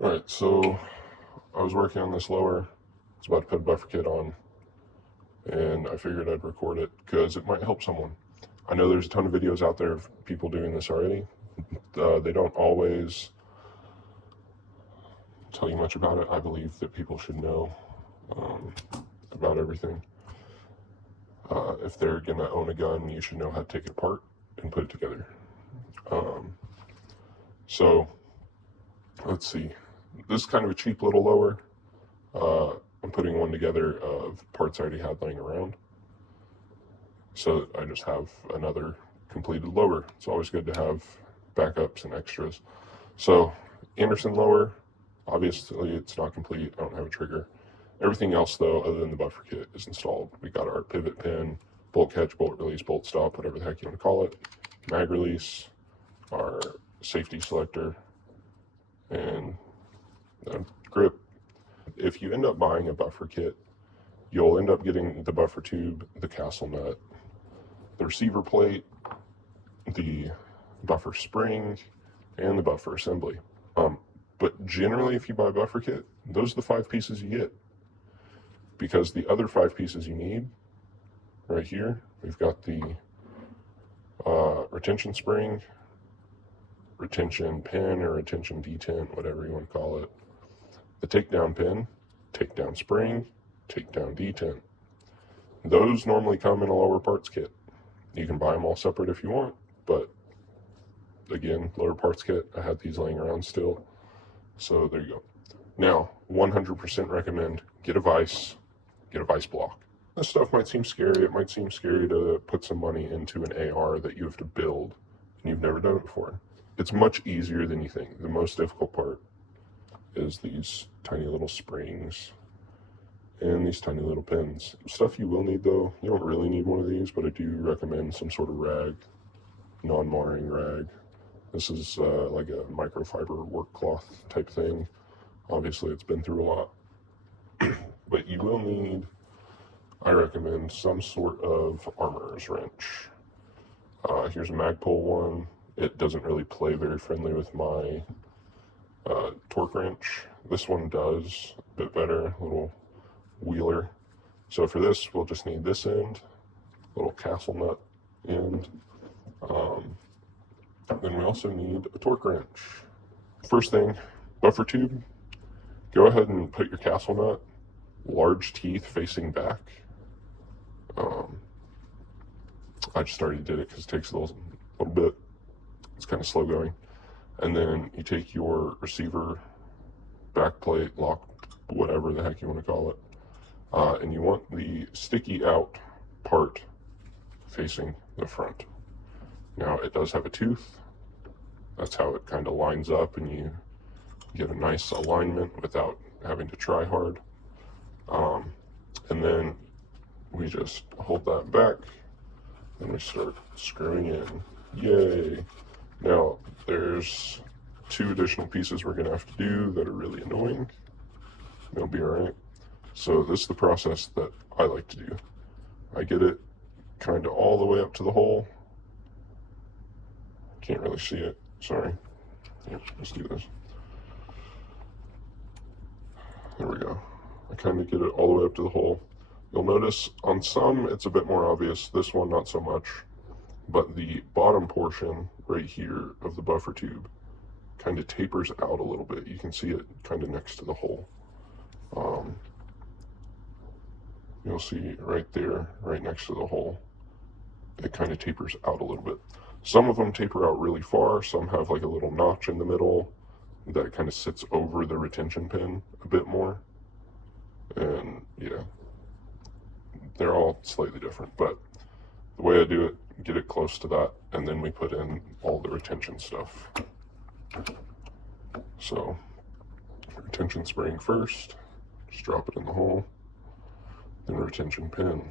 Alright, so I was working on this lower. It's about to put a buffer kit on, and I figured I'd record it because it might help someone. I know there's a ton of videos out there of people doing this already. They don't always tell you much about it. I believe that people should know um, about everything. If they're going to own a gun, you should know how to take it apart and put it together. Um, so, let's see. This is kind of a cheap little lower. I'm putting one together of parts I already had laying around. So I just have another completed lower. It's always good to have backups and extras. So Anderson lower, obviously it's not complete. I don't have a trigger. Everything else though, other than the buffer kit, is installed. We got our pivot pin, bolt catch, bolt release, bolt stop, whatever the heck you want to call it, mag release, our safety selector, and grip. If you end up buying a buffer kit, you'll end up getting the buffer tube, the castle nut, the receiver plate, the buffer spring, and the buffer assembly. But generally, if you buy a buffer kit, those are the 5 pieces you get. Because the other 5 pieces you need, right here, we've got the retention spring, retention pin or retention detent, whatever you want to call it, the takedown pin, takedown spring, takedown detent. Those normally come in a lower parts kit. You can buy them all separate if you want, but again, lower parts kit, I had these laying around still. So there you go. Now, 100% recommend get a vise block. This stuff might seem scary. It might seem scary to put some money into an AR that you have to build and you've never done it before. It's much easier than you think. The most difficult part is these tiny little springs and these tiny little pins. Stuff you will need though, you don't really need one of these, but I do recommend some sort of rag, non-marring rag. This is like a microfiber work cloth type thing. Obviously it's been through a lot. But you will need, I recommend, some sort of armorer's wrench. Here's a Magpul one. It doesn't really play very friendly with my torque wrench. This one does a bit better, a little wheeler. So for this, we'll just need this end, little castle nut end. Then we also need a torque wrench. First thing, buffer tube. Go ahead and put your castle nut, large teeth facing back. I just already did it because it takes a little bit. It's kind of slow going. And then you take your receiver back plate, lock, whatever the heck you want to call it, and you want the sticky out part facing the front. Now it does have a tooth. That's how it kind of lines up and you get a nice alignment without having to try hard. And then we just hold that back and we start screwing in. Yay! Now there's 2 additional pieces we're gonna have to do that are really annoying. They'll be alright. So this is the process that I like to do. I get it kind of all the way up to the hole. Can't really see it, sorry. Here, let's do this. There we go. I kind of get it all the way up to the hole. You'll notice on some it's a bit more obvious, this one not so much, but the bottom portion right here of the buffer tube kind of tapers out a little bit. You can see it kind of next to the hole. You'll see right there, right next to the hole, it kind of tapers out a little bit. Some of them taper out really far, some have like a little notch in the middle that kind of sits over the retention pin a bit more. And yeah, they're all slightly different, but the way I do it, get it close to that, and then we put in all the retention stuff. So, retention spring first, just drop it in the hole, then retention pin,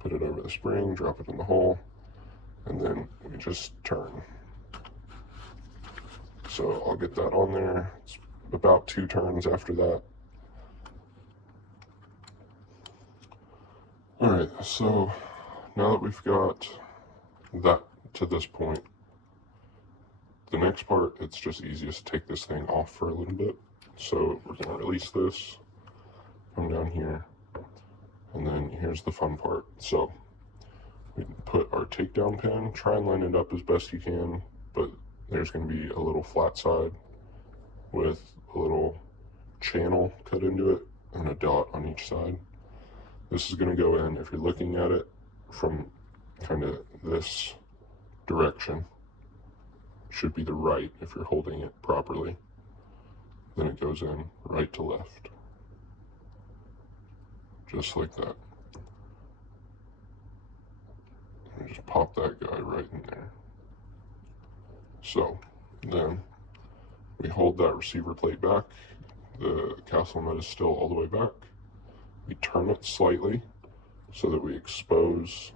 put it over the spring, drop it in the hole, and then we just turn. So I'll get that on there. It's about 2 turns after that. Alright, so now that we've got that to this point, the next part, it's just easiest to take this thing off for a little bit. So we're going to release this, come down here, and then here's the fun part. So we put our takedown pin, try and line it up as best you can, but there's going to be a little flat side with a little channel cut into it and a dot on each side. This is going to go in, if you're looking at it from kind of this direction, should be the right if you're holding it properly. Then it goes in right to left, just like that. And just pop that guy right in there. So then we hold that receiver plate back. The castle nut is still all the way back. We turn it slightly so that we expose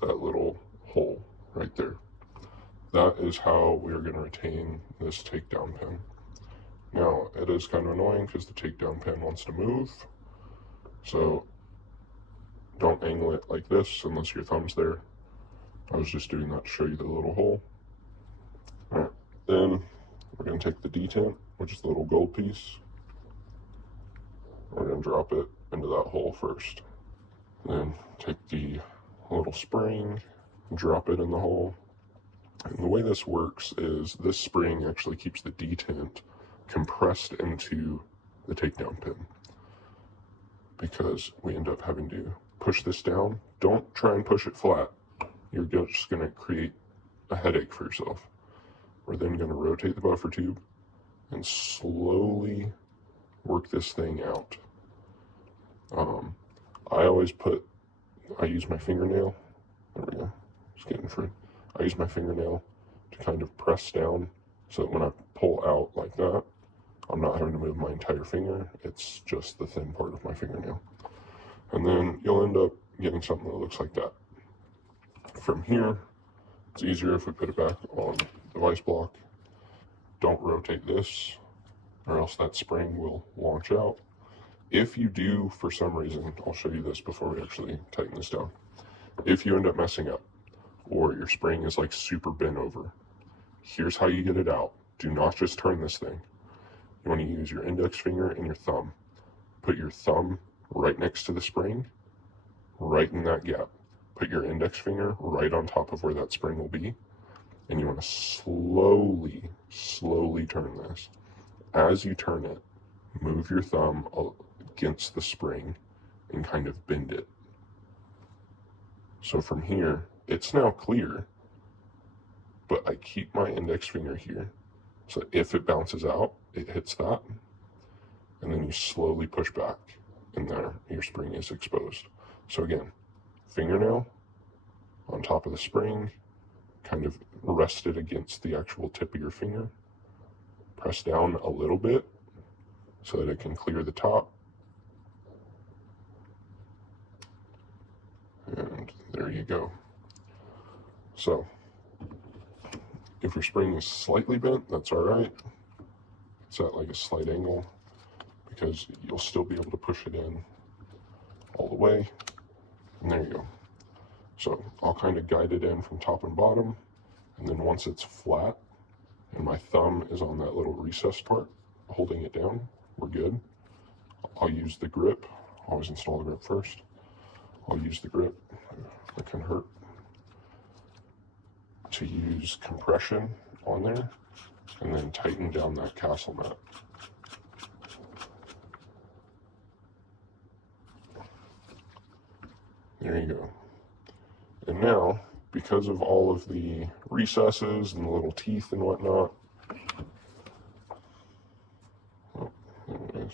that little hole right there. That is how we're going to retain this takedown pin. Now, it is kind of annoying because the takedown pin wants to move, so don't angle it like this unless your thumb's there. I was just doing that to show you the little hole. Alright, then we're going to take the detent, which is the little gold piece. We're going to drop it into that hole first. Then take the little spring, drop it in the hole. And the way this works is this spring actually keeps the detent compressed into the takedown pin, because we end up having to push this down. Don't try and push it flat. You're just going to create a headache for yourself. We're then going to rotate the buffer tube and slowly work this thing out. I use my fingernail. There we go. It's getting free. I use my fingernail to kind of press down so that when I pull out like that, I'm not having to move my entire finger. It's just the thin part of my fingernail. And then you'll end up getting something that looks like that. From here, it's easier if we put it back on the vice block. Don't rotate this, or else that spring will launch out. If you do, for some reason, I'll show you this before we actually tighten this down. If you end up messing up, or your spring is like super bent over, here's how you get it out. Do not just turn this thing. You want to use your index finger and your thumb. Put your thumb right next to the spring, right in that gap. Put your index finger right on top of where that spring will be, and you want to slowly turn this. As you turn it, move your thumb against the spring and kind of bend it. So from here, it's now clear, but I keep my index finger here. So if it bounces out, it hits that, and then you slowly push back, and there, your spring is exposed. So again, fingernail on top of the spring, kind of rest it against the actual tip of your finger. Press down a little bit so that it can clear the top. And there you go. So, if your spring is slightly bent, that's all right. It's at like a slight angle, because you'll still be able to push it in all the way. And there you go. So I'll kind of guide it in from top and bottom, and then once it's flat and my thumb is on that little recessed part holding it down, we're good. I'll use the grip. Always install the grip first. I'll use the grip, that can hurt, to use compression on there and then tighten down that castle nut. There you go. And now, because of all of the recesses and the little teeth and whatnot, oh, there it is.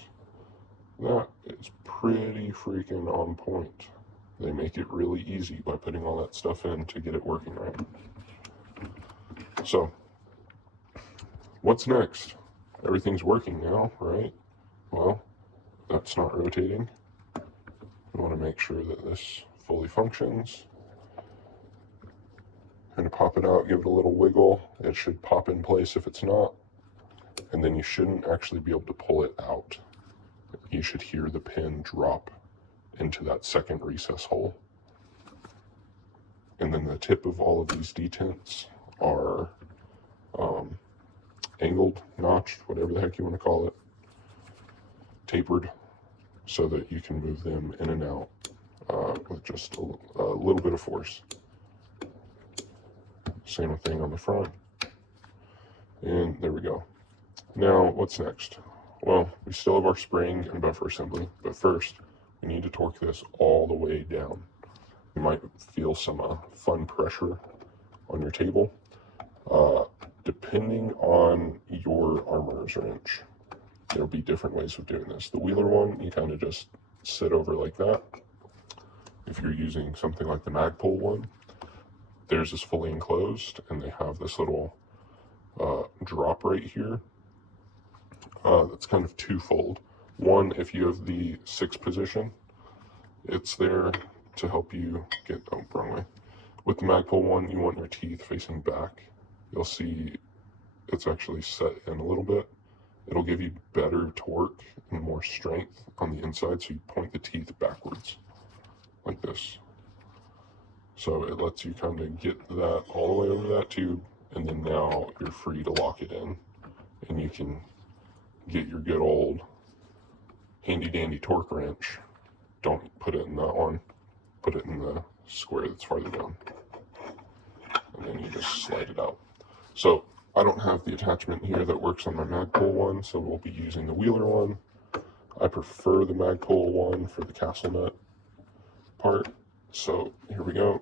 That is pretty freaking on point. They make it really easy by putting all that stuff in to get it working right. So, what's next? Everything's working now, right? Well, that's not rotating. We want to make sure that this fully functions. Kind of pop it out, give it a little wiggle. It should pop in place if it's not. And then you shouldn't actually be able to pull it out. You should hear the pin drop into that second recess hole. And then the tip of all of these detents are angled, notched, whatever the heck you want to call it, tapered, so that you can move them in and out with just a little bit of force. Same thing on the front. And there we go. Now, what's next? Well, we still have our spring and buffer assembly, but first, we need to torque this all the way down. You might feel some fun pressure on your table. Depending on your armorer's wrench, there'll be different ways of doing this. The Wheeler one, you kind of just sit over like that. If you're using something like the Magpul one, theirs is fully enclosed, and they have this little drop right here that's kind of twofold. One, if you have the 6 position, it's there to help you get, oh, wrong way. With the Magpul one, you want your teeth facing back. You'll see it's actually set in a little bit. It'll give you better torque and more strength on the inside, so you point the teeth backwards, like this. So it lets you kind of get that all the way over that tube, and then now you're free to lock it in, and you can get your good old handy dandy torque wrench. Don't put it in that one, put it in the square that's farther down, and then you just slide it out. So I don't have the attachment here that works on my Magpul one, so we'll be using the Wheeler one. I prefer the Magpul one for the castle nut part. So here we go.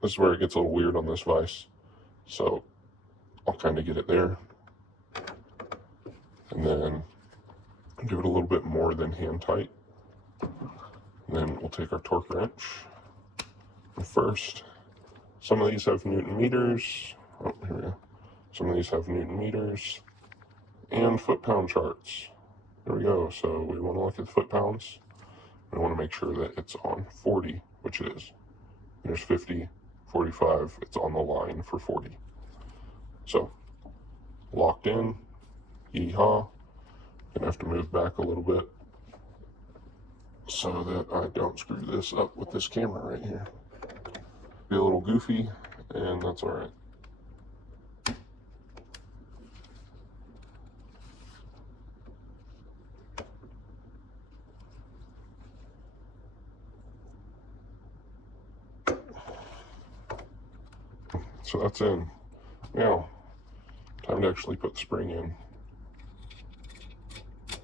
This is where it gets a little weird on this vise. So I'll kind of get it there, and then give it a little bit more than hand tight. And then we'll take our torque wrench. And first, some of these have Newton meters. Oh, here we go. Some of these have Newton meters and foot-pound charts. There we go. So we want to look at the foot-pounds. We want to make sure that it's on 40, which it is. There's 50, 45. It's on the line for 40. So locked in. Yeehaw. Gonna have to move back a little bit so that I don't screw this up with this camera right here. Be a little goofy, and that's all right. So that's in. Now, time to actually put the spring in.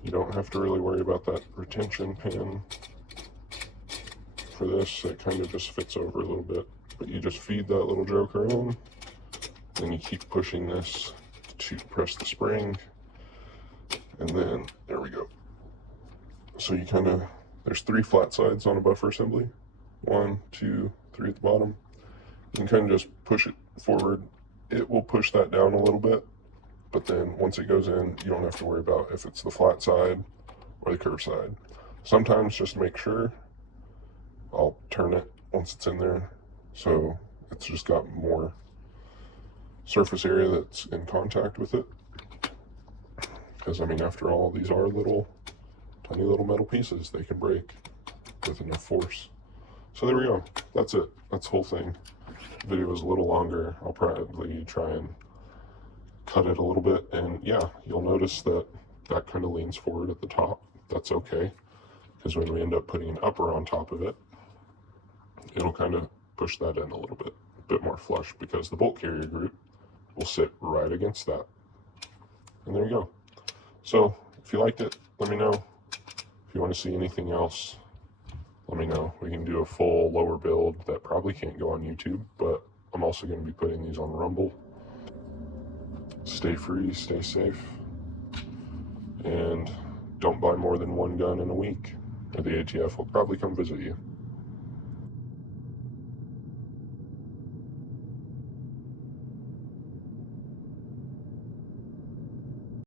You don't have to really worry about that retention pin for this. It kind of just fits over a little bit. But you just feed that little joker in, then you keep pushing this to press the spring, and then there we go. So you kind of, there's 3 flat sides on a buffer assembly. 1, 2, 3 at the bottom. You can kind of just push it forward. It will push that down a little bit, but then once it goes in, you don't have to worry about if it's the flat side or the curved side. Sometimes, just to make sure, I'll turn it once it's in there, so it's just got more surface area that's in contact with it. Because, I mean, after all, these are little, tiny little metal pieces. They can break with enough force. So there we go. That's it. That's the whole thing. The video is a little longer. I'll probably try and cut it a little bit. And yeah, you'll notice that that kind of leans forward at the top. That's okay, because when we end up putting an upper on top of it, it'll kind of push that in a little bit, more flush, because the bolt carrier group will sit right against that. And there you go. So if you liked it, let me know. If you want to see anything else, let me know. We can do a full lower build that probably can't go on YouTube, but I'm also going to be putting these on Rumble. Stay free, stay safe, and don't buy more than 1 gun in a week, or the ATF will probably come visit you.